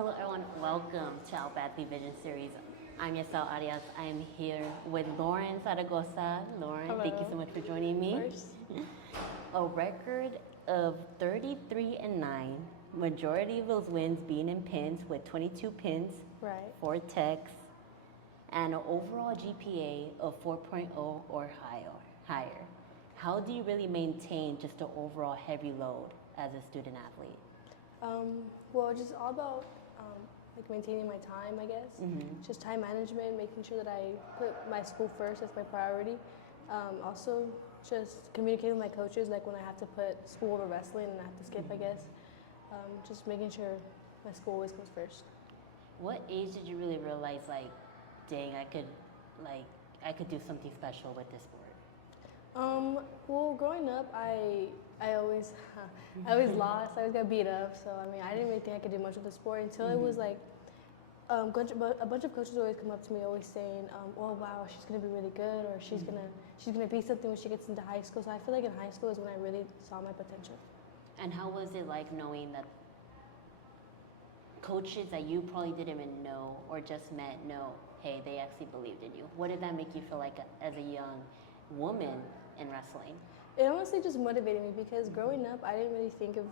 Hello everyone, welcome to our Badly Vision series. I'm Yasel Arias. I'm here with Lauren Zaragoza. Lauren, thank you Hello. so much for joining me. Of course. A record of 33-9, majority of those wins being in pins with 22 pins, Right. 4 techs, and an overall GPA of 4.0 or higher. How do you really maintain just the overall heavy load as a student athlete? Well, just all about like maintaining my time, I guess. Just time management, making sure that I put my school first as my priority. Also, just communicating with my coaches, like when I have to put school over wrestling and I have to skip, I guess. Just making sure my school always comes first. What age did you really realize, like, dang, I could do something special with this sport? Well, growing up, I always I always lost. I always got beat up. So I mean, I didn't really think I could do much with the sport until it was like a bunch of coaches always come up to me, always saying, "Oh wow, she's gonna be really good, or she's gonna be something when she gets into high school." So I feel like in high school is when I really saw my potential. And how was it like knowing that coaches that you probably didn't even know or just met know, hey, they actually believed in you? What did that make you feel like as a young woman in wrestling? It honestly just motivated me because growing up, I didn't really think of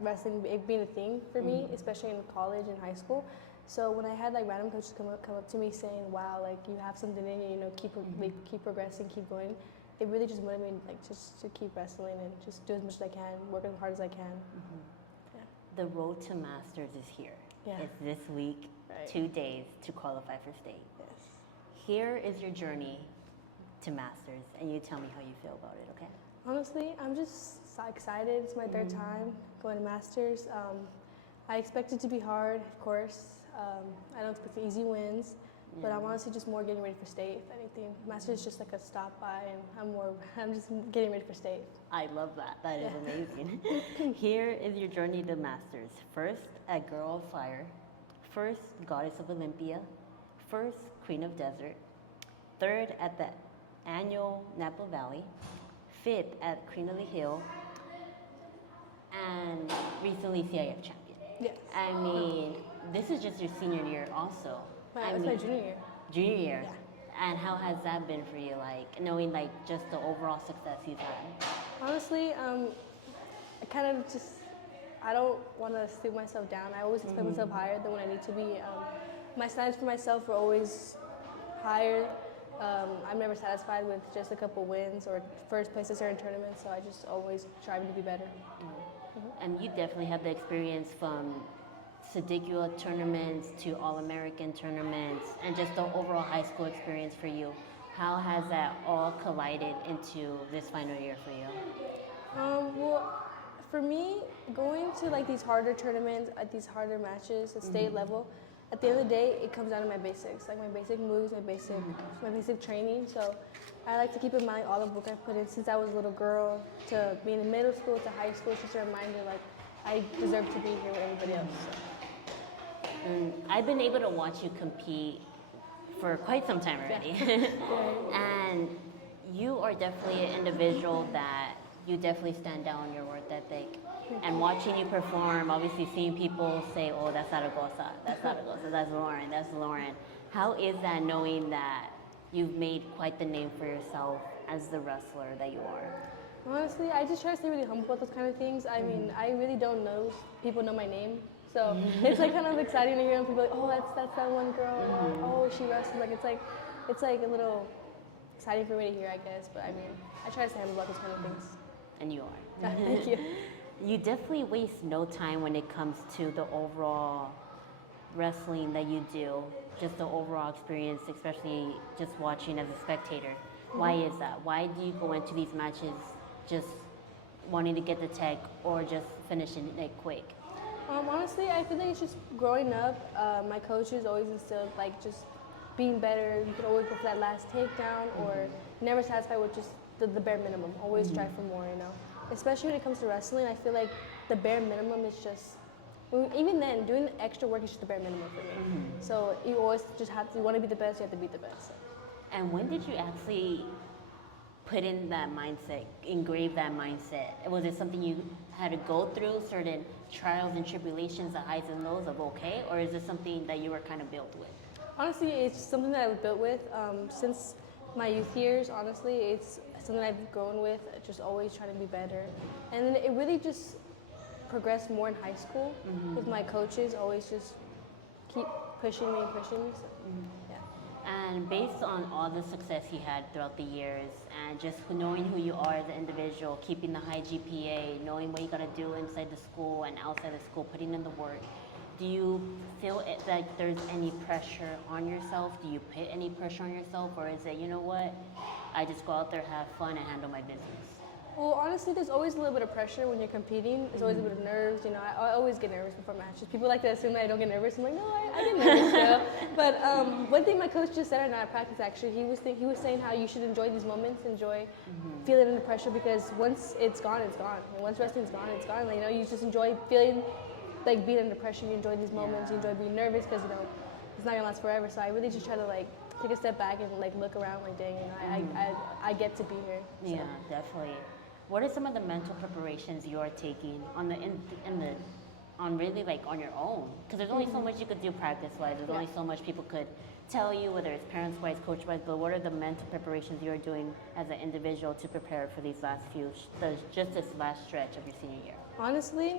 wrestling being a thing for me, especially in college and high school. So when I had like random coaches come up to me saying, "Wow, like you have something in you, keep progressing, keep going," it really just motivated me, like just to keep wrestling and just do as much as I can, work as hard as I can. Yeah. The road to Masters is here. Yeah. It's this week, Right. 2 days to qualify for state. Yes. Here is your journey to Masters, and you tell me how you feel about it, okay? Honestly, I'm just so excited. It's my third time going to Masters. I expect it to be hard, of course. I don't expect easy wins, but I'm honestly just more getting ready for state. If anything, Masters is just like a stop by, and I'm just getting ready for state. I love that. That is amazing. Here is your journey to Masters. First at Girl of Fire, first Goddess of Olympia, first Queen of Desert, third at the annual Napa Valley, fifth at Queen of the Hill, and recently CIF champion. Yes. I mean, this is just your senior year also. It's my junior year. Junior year. Yeah. And how has that been for you, like knowing like just the overall success you've had? Honestly, I kind of just, I don't want to stoop myself down. I always expect myself higher than what I need to be. My standards for myself are always higher. I'm never satisfied with just a couple wins or first place at certain tournaments, so I just always strive to be better. And you definitely have the experience from Sedicula tournaments to All-American tournaments and just the overall high school experience for you. How has that all collided into this final year for you? Well, for me, going to like these harder tournaments, at these harder matches at state level, at the end of the day, it comes down to my basics, like my basic moves, my basic training. So I like to keep in mind all the work I put in since I was a little girl to being in middle school to high school. It's just a reminder, like I deserve to be here with everybody else. I've been able to watch you compete for quite some time already. And you are definitely an individual that you definitely stand out on your work ethic. And watching you perform, obviously seeing people say, "Oh, that's Zaragoza, that's Zaragoza, that's Lauren, that's Lauren." How is that knowing that you've made quite the name for yourself as the wrestler that you are? Honestly, I just try to stay really humble with those kind of things. I mean, I really don't know people know my name, so it's like kind of exciting to hear people like, "Oh, that's that one girl," or, "Oh, she wrestles." Like it's like a little exciting for me to hear, I guess. But I mean, I try to stay humble about those kind of things. And you are. Thank you. You definitely waste no time when it comes to the overall wrestling that you do, just the overall experience, especially just watching as a spectator. Why is that? Why do you go into these matches just wanting to get the tag or just finishing it quick? Honestly, I feel like it's just growing up. My coaches always instilled like just being better. You can always go for that last takedown, or never satisfied with just the bare minimum. Always strive for more, you know. Especially when it comes to wrestling, I feel like the bare minimum is just. Even then, doing the extra work is just the bare minimum for me. So you always just have to. You want to be the best, you have to be the best. And when did you actually put in that mindset, engrave that mindset? Was it something you had to go through, certain trials and tribulations, the highs and lows of okay, or is this something that you were kind of built with? Honestly, it's something that I was built with since my youth years. Honestly, it's something I've grown with, just always trying to be better. And then it really just progressed more in high school with my coaches, always just keep pushing me and pushing me. So, yeah. And based on all the success you had throughout the years and just knowing who you are as an individual, keeping the high GPA, knowing what you got to do inside the school and outside the school, putting in the work, do you feel like there's any pressure on yourself? Do you put any pressure on yourself? Or is it, you know what, I just go out there, have fun, and handle my business? Well, honestly, there's always a little bit of pressure when you're competing. There's always a bit of nerves. You know, I always get nervous before matches. People like to assume that I don't get nervous. I'm like, no, I get nervous still. But one thing my coach just said at practice, actually, he was saying how you should enjoy these moments, enjoy feeling the pressure, because once it's gone, it's gone. And once wrestling's gone, it's gone. Like, you know, you just enjoy feeling like being under pressure. You enjoy these moments. You enjoy being nervous because, you know, it's not gonna last forever. So I really just try to like take a step back and like look around, like, dang, you know, I get to be here. So. Yeah, definitely. What are some of the mental preparations you're taking on on really like on your own? Because there's only so much you could do practice-wise. There's only so much people could tell you, whether it's parents-wise, coach-wise. But what are the mental preparations you're doing as an individual to prepare for these last just this last stretch of your senior year? Honestly,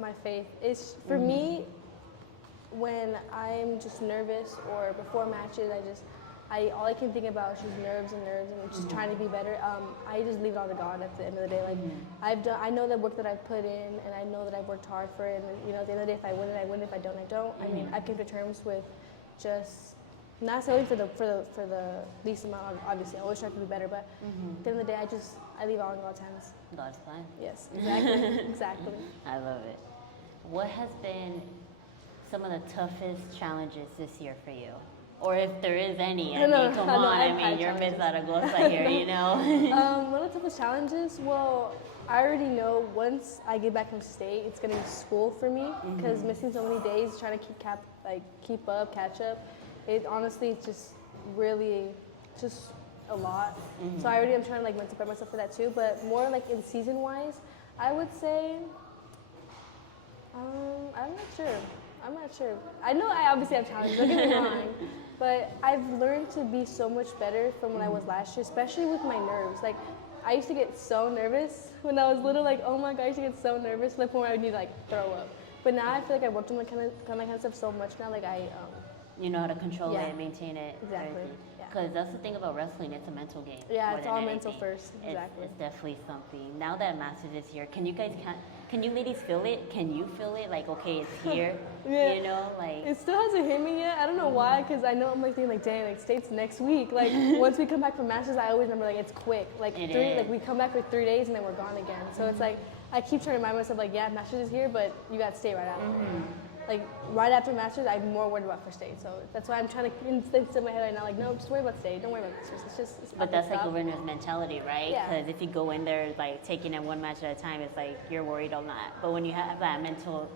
my faith is for me. When I'm just nervous or before matches, all I can think about is just nerves and just trying to be better. I just leave it all to God at the end of the day. Like I know the work that I've put in, and I know that I've worked hard for it. And you know, at the end of the day, if I win it, I win. If I don't, I don't. I mean, I came to terms with just not necessarily for the least amount. Obviously, I always try to be better, but at the end of the day, I leave it all in God's hands. God's plan. Yes, exactly, exactly. I love it. What has been some of the toughest challenges this year for you? Or if there is any, I mean, come on, I mean, you're Miss Zaragoza here, you know? One of the toughest challenges, well, I already know once I get back from state, it's gonna be school for me, because missing so many days, trying to keep up, catch up, it honestly, it's just really, just a lot. So I already am trying to like mentally prepare myself for that too, but more like in season-wise, I would say, I'm not sure. I know I obviously have challenges, don't get me wrong, but I've learned to be so much better from when I was last year, especially with my nerves. Like, I used to get so nervous when I was little, like, oh my God, I used to get so nervous to the point where I would need to like throw up. But now I feel like I worked on my kind of stuff so much now, like you know how to control it and maintain it. Exactly. Because that's the thing about wrestling, it's a mental game. Yeah, it's all mental first. Exactly. It's definitely something. Now that Masters is here, can you ladies feel it? Can you feel it? Like, okay, it's here. Yeah. You know, like. It still hasn't hit me yet. I don't know why, because I know I'm like thinking like, dang, like state's next week. Like once we come back from Masters, I always remember like it's quick. Like we come back for 3 days and then we're gone again. So it's like I keep trying to remind myself like, yeah, Masters is here, but you got to stay right after. Like right after Masters, I'm more worried about for state. So that's why I'm trying to instill in my head right now, like, no, just worry about state. Don't worry about Masters. It's but that's like a winner's mentality, right? Yeah. Because if you go in there like taking it one match at a time, it's like you're worried on that. But when you have that mental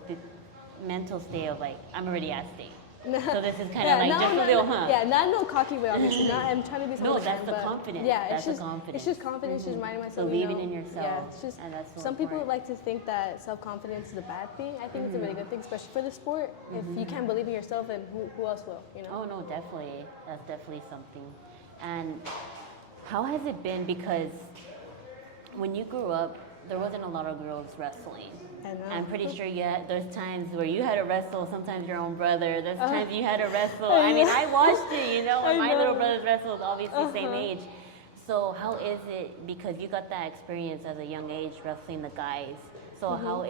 state of like, I'm already at state. So this is kind of like just a little hump. Yeah, not no cocky way, obviously. Not, I'm trying to be No, that's the confidence. Yeah, that's the confidence. It's just confidence, just reminding myself. Believing in yourself. Yeah, it's just, and that's so some important. people like to think that self-confidence is a bad thing. I think it's a really good thing, especially for the sport. If you can't believe in yourself, then who else will, you know? Oh, no, definitely. That's definitely something. And how has it been? Because when you grew up, there wasn't a lot of girls wrestling. I'm pretty sure there's times where you had to wrestle, sometimes your own brother. There's times you had to wrestle. I mean, I watched it, you know, when my little brothers wrestled, obviously same age. So how is it, because you got that experience as a young age wrestling the guys, so how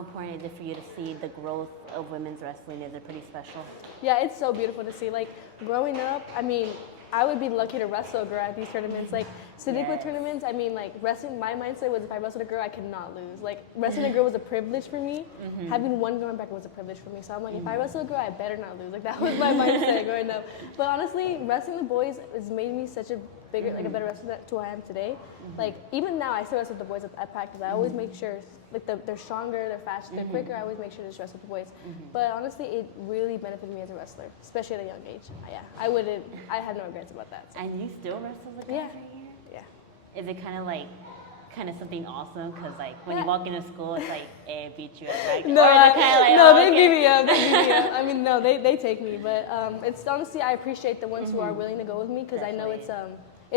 important is it for you to see the growth of women's wrestling? Is it pretty special? Yeah, it's so beautiful to see. Like, growing up, I mean, I would be lucky to wrestle a girl at these tournaments. Like, Sadiqa tournaments, I mean, like, wrestling, my mindset was if I wrestled a girl, I cannot lose. Like, wrestling a girl was a privilege for me. Having one girl in bracket was a privilege for me. So I'm like, if I wrestle a girl, I better not lose. Like, that was my mindset growing up. But honestly, wrestling the boys has made me such a bigger, like a better wrestler to who I am today. Like, even now, I still wrestle with the boys at practice. I always make sure, like, they're stronger, they're faster, they're quicker. I always make sure to just wrestle with the boys. But honestly, it really benefited me as a wrestler, especially at a young age. Yeah, I had no regrets about that. So. And you still wrestle the guys right here? Yeah. is it kind of something awesome? Because like when you Yeah. walk into school, it's like, hey, I beat you at track. No, Or is it kinda like, no, oh, they okay. give me up. They give me up. I mean, no, they take me, but it's honestly I appreciate the ones who are willing to go with me because I know it's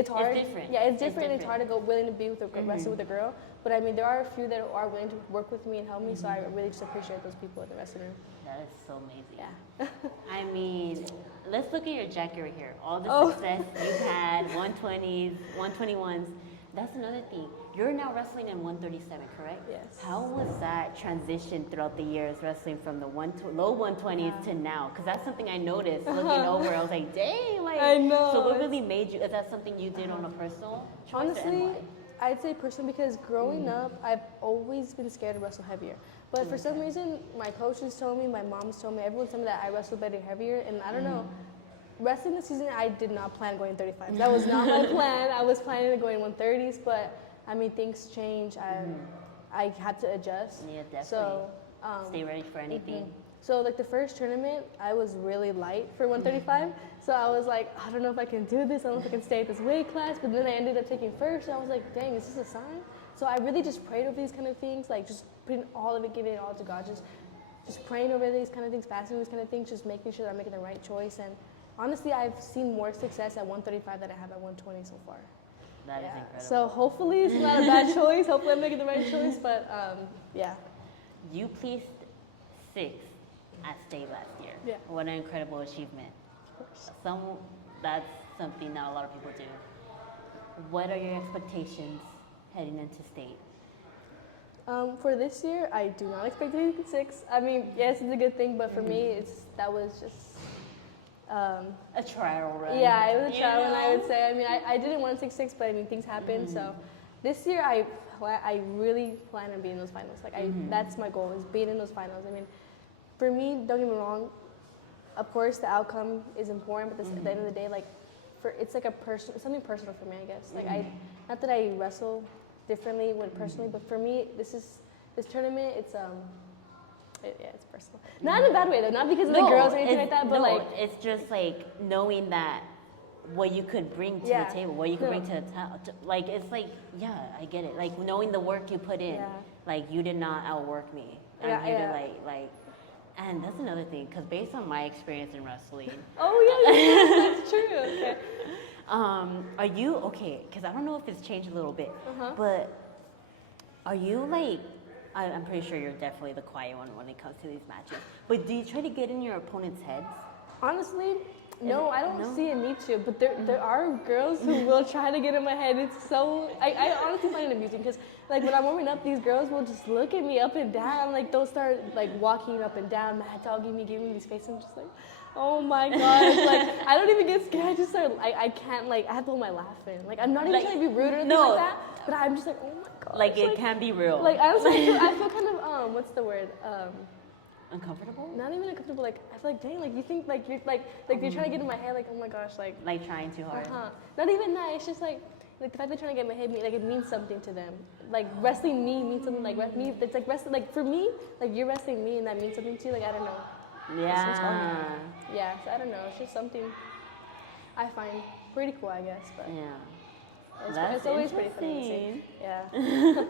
hard. different. Yeah, it's It's different. It's hard to different. go willing to be with wrestle with a girl. But I mean, there are a few that are willing to work with me and help me. So I really just appreciate those people in the wrestling room. That is so amazing. Yeah. I mean, let's look at your jacket right here. All the Oh. success you've had, 120s, 121s. That's another thing. You're now wrestling in 137, correct? Yes. How was that transition throughout the years, wrestling from the low 120s to now? Because that's something I noticed looking over. I was like, dang, like. I know, So what it's- really made you? Is that something you did on a personal choice? and Honestly, why? I'd say personally because growing up, I've always been scared to wrestle heavier. But for some reason, my coaches told me, my mom's told me, everyone told me that I wrestle better heavier, and I don't know. Wrestling this season, I did not plan going 35. That was not my plan. I was planning to go in 130s, but I mean things change. I had to adjust. Yeah, definitely. So Stay ready for anything. so like the first tournament, I was really light for 135. So I was like, I don't know if I can do this. I don't know if I can stay at this weight class. But then I ended up taking first. And I was like, dang, is this a sign? So I really just prayed over these kind of things, like just putting all of it, giving it all to God, just praying over these kind of things, fasting these kind of things, just making sure that I'm making the right choice. And honestly, I've seen more success at 135 than I have at 120 so far. That is incredible. So hopefully it's not a bad choice. Hopefully I'm making the right choice. But yeah. You placed 6th at state last year. Yeah. What an incredible achievement. That's something that a lot of people do. What are your expectations heading into state? For this year, I do not expect to hit 6. I mean, yes, it's a good thing, but for me, that was just. A trial run. Yeah, it was a you trial, and I know? would say. I mean, I didn't want to take 6, but I mean, things happen. So this year, I really plan on being in those finals. Like, that's my goal, is being in those finals. I mean, for me, don't get me wrong. Of course, the outcome is important, but at the end of the day, like, it's like something personal for me, I guess. Like, not that I wrestle differently personally, but for me, this tournament, it's it's personal. Not in a bad way though, not because of the girls or anything like that, but like it's just like knowing that what you could bring to the table, what you could bring to the table. Like it's like, yeah, I get it. Like knowing the work you put in, like you did not outwork me. I'm here to like, and that's another thing, because based on my experience in wrestling. Oh yeah, that's true. Okay. Are you okay? Because I don't know if it's changed a little bit, but are you like? I'm pretty sure you're definitely the quiet one when it comes to these matches. But do you try to get in your opponent's heads? Honestly, no, I don't no? see a need to. But there are girls who will try to get in my head. It's so I honestly find it amusing because like when I'm warming up, these girls will just look at me up and down. Like they'll start like walking up and down, mad dogging me, giving me these faces. I'm just like, oh my gosh! Like I don't even get scared. I just start. I can't like. I have to hold my laugh in. Like I'm not even trying to be rude or anything like that. But I'm just like, oh my gosh. Like it can be real. Like honestly, I feel kind of what's the word? Uncomfortable? Not even uncomfortable. Like I feel like dang. Like you think like you're you're trying to get in my head. Like oh my gosh. Like Trying too hard. Not even that. It's just like the fact they're trying to get in my head. Like it means something to them. Like wrestling me means something. Like me. It's like wrestling. Like for me, like you're wrestling me and that means something to you. Like I don't know. Yeah. Yeah. So I don't know. It's just something I find pretty cool. I guess. But Yeah. it's always pretty funny to see. Yeah.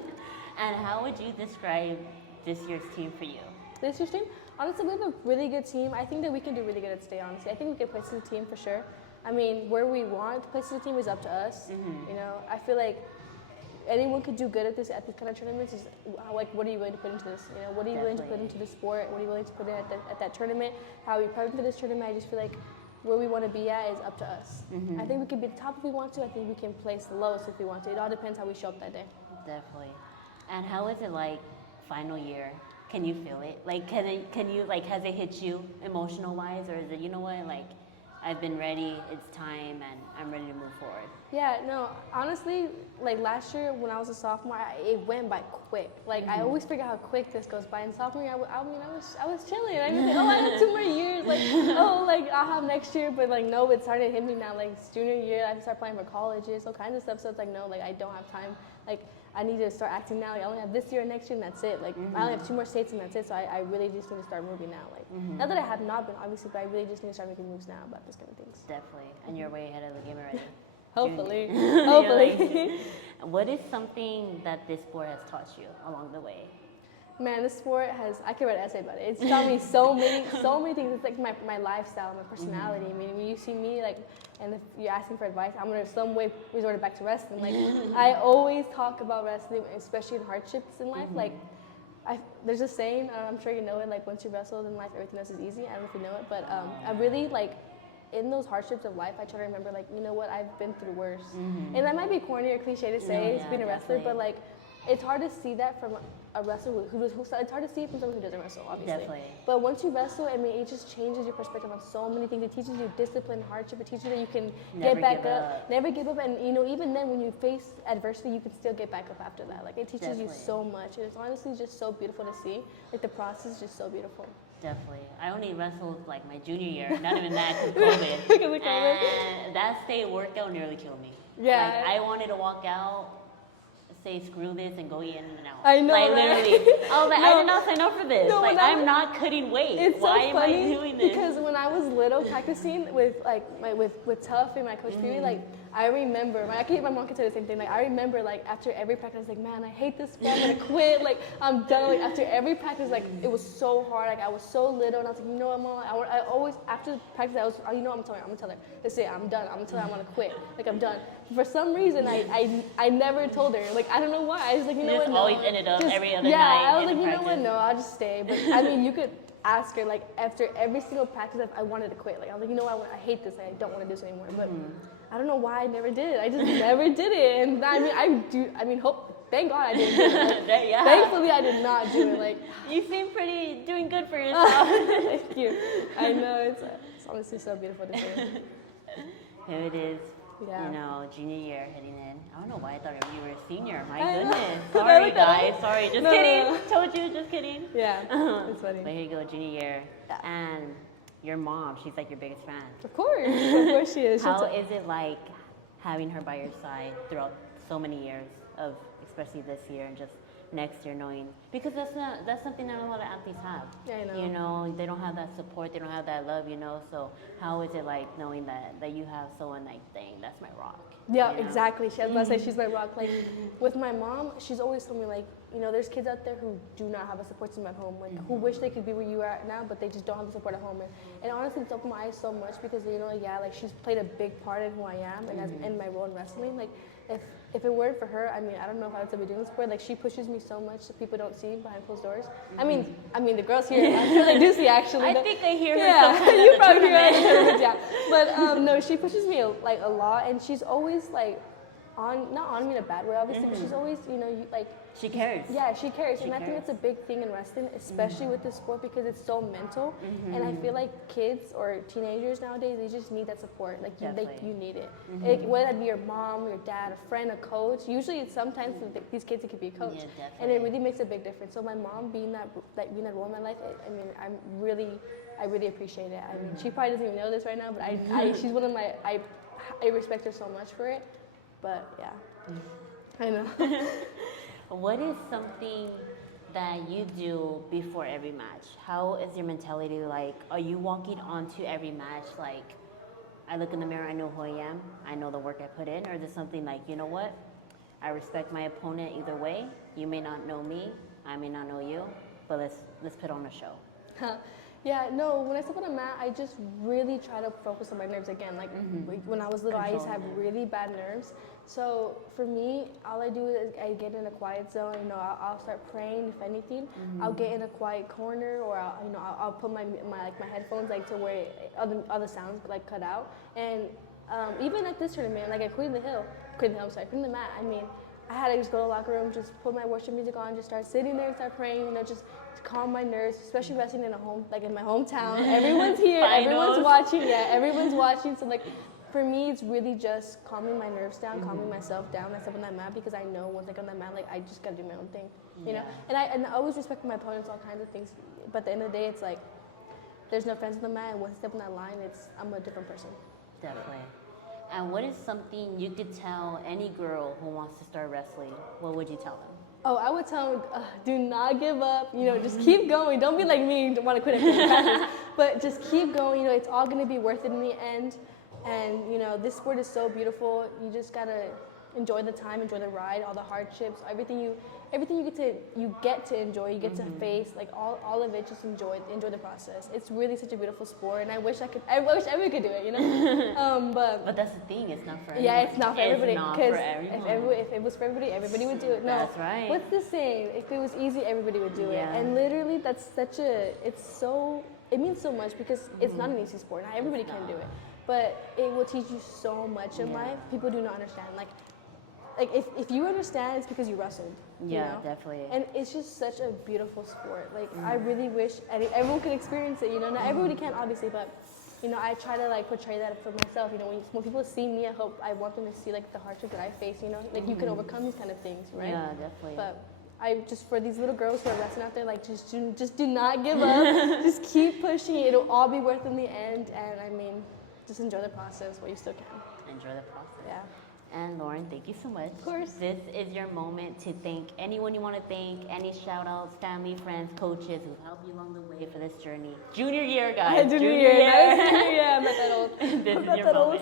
And how would you describe this year's team for you? This year's team, honestly, we have a really good team. I think that we can do really good at state, honestly. I think we can place the team for sure. I mean, where we want to place the team is up to us. You know, I feel like anyone could do good at these kind of tournaments. Is like, what are you willing to put into this? You know, what are you willing to put into the sport? What are you willing to put in at that tournament? How are you preparing for this tournament? I just feel like where we want to be at is up to us. I think we can be the top if we want to. I think we can place the lowest if we want to. It all depends how we show up that day. Definitely. And how is it like final year? Can you feel it? Like, can you like, has it hit you emotional wise, or is it, you know what, like, I've been ready, it's time, and I'm ready to move forward? Yeah, no, honestly, like last year when I was a sophomore, it went by quick. Like I always forget how quick this goes by. In sophomore year, I was chilling. I was like, oh, I have 2 more years. Like, oh, like I'll have next year. But like, no, it's starting to hit me now. Like junior year, I have to start applying for colleges, all kinds of stuff. So it's like, no, like I don't have time. Like I need to start acting now. Like, I only have this year and next year, and that's it. Like I only have 2 more states, and that's it. So I really just need to start moving now. Like not that I have not been, obviously, but I really just need to start making moves now about this kind of things. Definitely. And you're way ahead of the game already. Hopefully. Junior. Hopefully. You're like, what is something that this sport has taught you along the way? Man, this sport I could write an essay about it. It's taught me so many things. It's like my lifestyle, my personality. I mean, when you see me, like, and if you're asking for advice, I'm gonna some way resort it back to wrestling. Like, I always talk about wrestling, especially in hardships in life. Like, there's a saying, I'm sure you know it, like, once you wrestled in life, everything else is easy. I don't know if you know it, but I really, like, in those hardships of life, I try to remember, like, you know what, I've been through worse. And that might be corny or cliche to say, it's being a wrestler, but, like, it's hard to see that from a wrestler who it's hard to see it from someone who doesn't wrestle, obviously. Definitely. But once you wrestle, I mean, it just changes your perspective on so many things. It teaches you discipline, hardship. It teaches you that you can Never get back give up, never give up. And, you know, even then, when you face adversity, you can still get back up after that. Like, it teaches you so much. And it's honestly just so beautiful to see. Like, the process is just so beautiful. Definitely. I only wrestled like my junior year, not even that because COVID. And that state workout nearly killed me. Yeah. Like, I wanted to walk out, say screw this, and go in and out. I know, like, right? literally. I was like, I did not sign up for this. No, like, I'm not cutting weight. It's Why so am I funny doing this? because when I was little practicing with like with Tough and my coach Phoebe, like I remember my mom can say the same thing. Like I remember like after every practice, I was like, man, I hate this sport. I'm gonna quit. Like I'm done. Like after every practice, like it was so hard. Like I was so little, and I was like, you know what, Mom? I always after practice, I was, you know, I'm gonna tell her. Let's say I'm done. I'm gonna tell her I'm gonna quit. Like I'm done. For some reason, I never told her. Like I don't know why. I was like, you know what? Just No. always ended up every other night. Yeah, I was like, in you know what? practice. No, I'll just stay. But I mean, you could ask her like after every single practice I wanted to quit. Like I was like, you know what? I hate this. I don't want to do this anymore. But I don't know why I never did it. I just never did it. And I mean, thank God I didn't do it. Yeah. Thankfully, I did not do it. Like You seem pretty doing good for yourself. thank you. I know it's honestly so beautiful to see. Here it is. Yeah. You know, junior year hitting in. I don't know why I thought you were a senior. My I know. goodness. I Sorry, looked at guys. it. Sorry. Just No, kidding. no. Told you. Just kidding. Yeah, it's funny. But here you go, junior year. Yeah. And your mom, she's like your biggest fan. Of course she is. How is it like having her by your side throughout so many years of, especially this year and just next year, knowing, because that's something that a lot of athletes have. Yeah, I know. You know, they don't have that support, they don't have that love, you know. So how is it like knowing that you have someone like, dang, that's my rock? Yeah, you know? exactly. I was about to say she's my rock. Like with my mom, she's always told me like, you know, there's kids out there who do not have a support system at home, like who wish they could be where you are at now, but they just don't have the support at home. And honestly, it's opened my eyes so much because, you know, yeah, like she's played a big part in who I am and in my role in wrestling. Like if it weren't for her, I mean, I don't know if I would still be doing this sport. Like she pushes me so much that people don't see behind closed doors. I mean the girls here, I'm sure they do see actually. I think I hear her Yeah, sometimes you at the probably hear her at the tournament. tournaments, yeah. But no, she pushes me like a lot, and she's always like not on me in a bad way, obviously, but she's always, you know, like. She cares. Yeah, she cares, She and I think cares. it's a big thing in wrestling, especially with this sport because it's so mental. And I feel like kids or teenagers nowadays, they just need that support. Like you need it. Like, whether that be your mom, your dad, a friend, a coach. Usually, it's sometimes these kids it could be a coach, Yeah, and it really makes a big difference. So my mom being that role in my life, I mean, I really appreciate it. I mean, she probably doesn't even know this right now, but she's one of my I respect her so much for it. But yeah, I know. What is something that you do before every match? How is your mentality like? Are you walking onto every match like, I look in the mirror, I know who I am, I know the work I put in, or is it something like, you know what? I respect my opponent either way. You may not know me, I may not know you, but let's put on a show. Yeah, no, when I step on a mat, I just really try to focus on my nerves again. Like when I was little, I used to have really bad nerves. So for me, all I do is I get in a quiet zone. You know, I'll start praying. If anything, I'll get in a quiet corner, or I'll put my headphones like to where all the sounds like cut out. And even at this tournament, like at Queen of the Mat. I mean, I had to just go to the locker room, just put my worship music on, just start sitting there and start praying. You know, just to calm my nerves, especially wrestling in in my hometown. Everyone's here, everyone's watching. Yeah, everyone's watching. So like. For me, it's really just calming my nerves down, calming myself down. I step on that mat because I know once I get on that mat, like I just gotta do my own thing, you know. And I always respect my opponents, all kinds of things. But at the end of the day, it's like there's no friends on the mat, and once I step on that line, I'm a different person. Definitely. And what is something you could tell any girl who wants to start wrestling? What would you tell them? Oh, I would tell them, do not give up. You know, just keep going. Don't be like me, don't want to quit at practice. But just keep going. You know, it's all gonna be worth it in the end. And you know, this sport is so beautiful. You just gotta enjoy the time, enjoy the ride, all the hardships, everything you get to enjoy, you get to face, like all of it. Just enjoy the process. It's really such a beautiful sport, and I wish everyone could do it, you know. But that's the thing, it's not for everyone. Yeah, it's not for everybody. It's not Because for everyone. if it was for everybody, everybody would do it. No, That's right. What's the saying? If it was easy, everybody would do it. Yeah. And literally, it means so much because it's not an easy sport. Not everybody can do it, but it will teach you so much in life. People do not understand. Like if you understand, it's because you wrestled. Yeah, you know? definitely. And it's just such a beautiful sport. Like I really wish everyone could experience it. You know, not everybody can obviously, but you know, I try to like portray that for myself. You know, when people see me, I want them to see like the hardship that I face. You know, like you can overcome these kind of things, right? Yeah, definitely. But I just, for these little girls who are wrestling out there, like just do not give up. Just keep pushing. It'll all be worth in the end. And I mean, just enjoy the process while you still can. Enjoy the process. Yeah. And Lauren, thank you so much. Of course. This is your moment to thank anyone you want to thank, any shout outs, family, friends, coaches who helped you along the way for this journey. Junior year, guys. Junior year. Yeah, I'm not that old. This I'm is not your that old.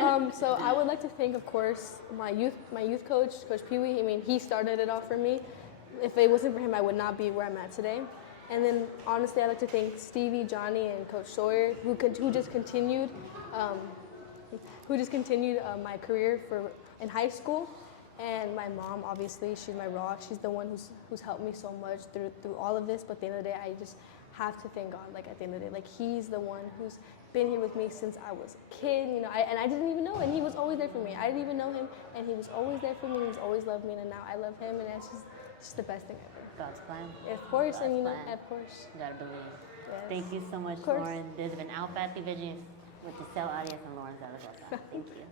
moment. So I would like to thank, of course, my youth coach, Coach Pee Wee. I mean, he started it all for me. If it wasn't for him, I would not be where I'm at today. And then, honestly, I'd like to thank Stevie, Johnny, and Coach Sawyer, who just continued my career in high school. And my mom, obviously, she's my rock. She's the one who's helped me so much through all of this. But at the end of the day, I just have to thank God. Like at the end of the day, like he's the one who's been here with me since I was a kid. You know, I didn't even know, and he was always there for me. I didn't even know him, and he was always there for me. He's always loved me, and now I love him, and it's just the best thing ever. God's plan. Of course, God's and you know, plan. of course. You gotta believe. Yes. Thank you so much, course. Lauren. This has been Outback Division with the Cell Audience and Lauren Zaragoza. Thank you.